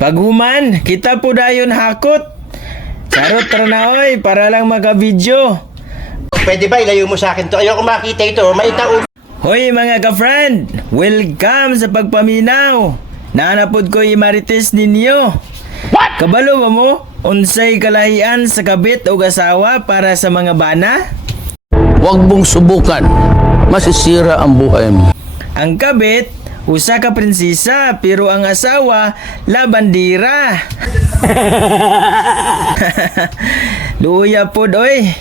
Paghuman, kita po dayon hakot. Charot tranaoy, para lang maka-video. Pwede ba ilayo mo sa akin to? Ayoko makita ito. Maitaon. Hoy mga ka-friend, welcome sa pagpaminaw. Naanapod ko imarites ninyo. What? Kabalo ba mo? Unsay kalahian sa kabit o asawa para sa mga bana? Huwag mong subukan. Masisira ang buhay mo. Ang kabit, usa ka prinsesa, pero ang asawa, labandira. Luya pod oy.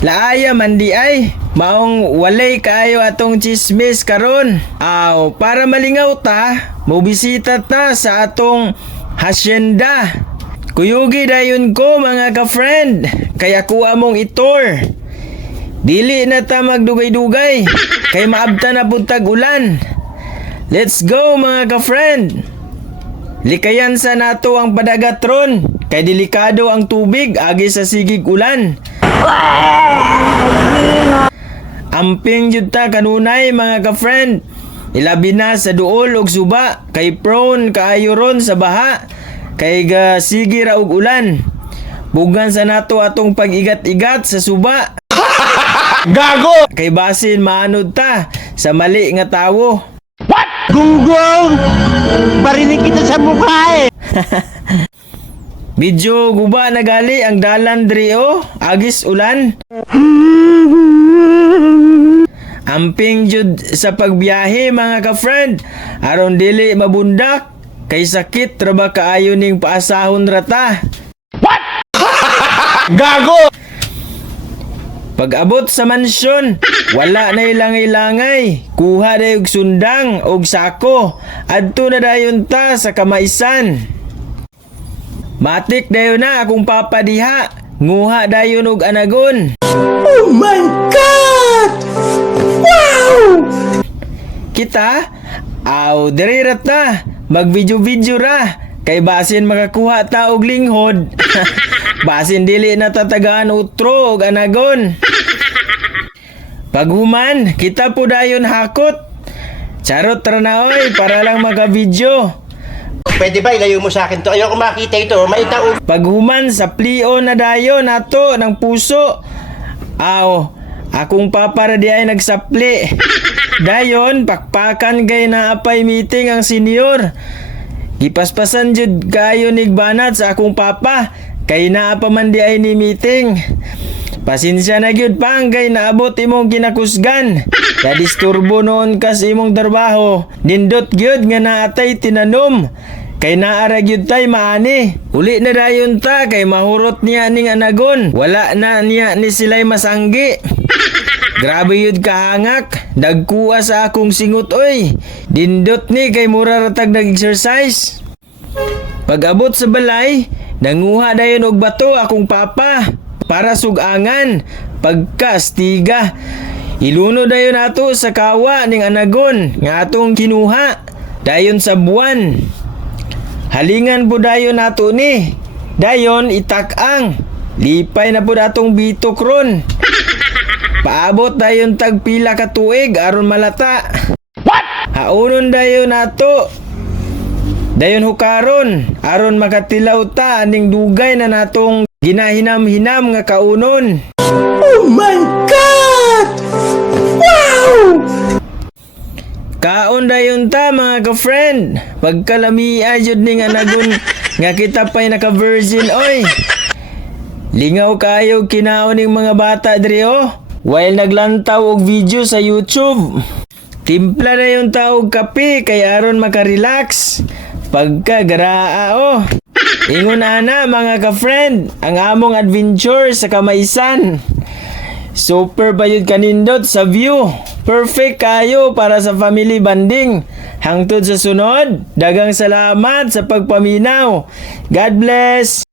Laaya man di ay, maong walay kaayo atong chismis karon. Aw, para malingaw ta, mobisita ta sa atong hasyenda. Kuyugi dayon ko mga ka-friend, kaya kuha mong itor. Dili na ta magdugay-dugay, kay maabta na buntag ulan. Let's go mga ka-friend. Likayan sa nato ang padagatron, kay delikado ang tubig agi sa sigig ulan. Amping jud ta kanunay mga ka-friend. Ilabi na sa duol og suba, kay prone kaayo ron sa baha, kay ga sige ra og ulan. Bugan sa nato atong pag-igat-igat sa suba. Gago! Kay basin maanod ta sa mali nga tawo. Gunggong! Barinig kita sa mukha eh! Medyo guba na gali ang dalan drio, agis ulan. Amping jud sa pagbiyahe mga ka-friend, aron dili mabundak, kay sakit ra ba kaayo ning paasahon rata. What? Gago! Pag-abot sa mansyon, wala na ilangay-langay, kuha na og sundang og sako, adto na dayon ta sa kamaisan. Matik dayon na akong papa diha, nguha dayon og anagon. Oh my God! Wow! Kita, aw diri ra ta, mag-video-video ra, kay basin makakuha ta og linghod. Basin dili na tatagaan utro og anagon. Paghuman, kita po dayon hakot. Charot tranaoy, para lang maka-video. Pwede ba ilayo mo sa akin to? Ayoko makita ito. Maitaon. Paghuman sa plio na dayon nato ng puso. Aw, akong papa ra di ay nagsapli. Dayon, pakpakan kay naapay meeting ang senior. Gipaspasan jud kayo nigbanat sa akong papa, kay naa pa man di ay ni meeting. Pasensya na gyud pang kay naabot imong kinakusgan. Ya disturbo noon kas imong trabaho. Nindot gyud nga naatay tinanom. Kay naara gyud tay maani. Uli na dayon ta kay mahurot niya ning anagon. Wala na niya ni silay masanggi. Grabe yun kahangak. Dagkuha sa akong singot oy. Dindot ni kay mura ratag nag-exercise. Pag-abot sa balay, nanguha dayon og bato akong papa para sugangan pagkastiga. Iluno dayon nato sa kawa ning anagon nga atong kinuha dayon sa buwan. Halingan po dayon nato ni. Dayon itak-ang. Lipay na po datong bitok ron. Paabot dayon tag pila ka tuig aron malata. What? Haunon dayon nato. Dayon hukaron aron makatilaw ta aning dugay na natong ginahinam-hinam nga kaunon. Oh my God! Wow! Kaon dayon ta mga ka-friend. Pagkalamia jud ning anagon nga kita pay naka-virgin oy. Lingaw kayo kinaon ning mga bata diri oh. While naglantaw og video sa YouTube. Timpla na yung taog kape kay aron makarelax. Pagkagaraa oh. Ingon ana mga ka-friend, ang among adventure sa kamaisan. Super bayud kanindot sa view. Perfect kayo para sa family bonding. Hangtod sa sunod, dagang salamat sa pagpaminaw. God bless!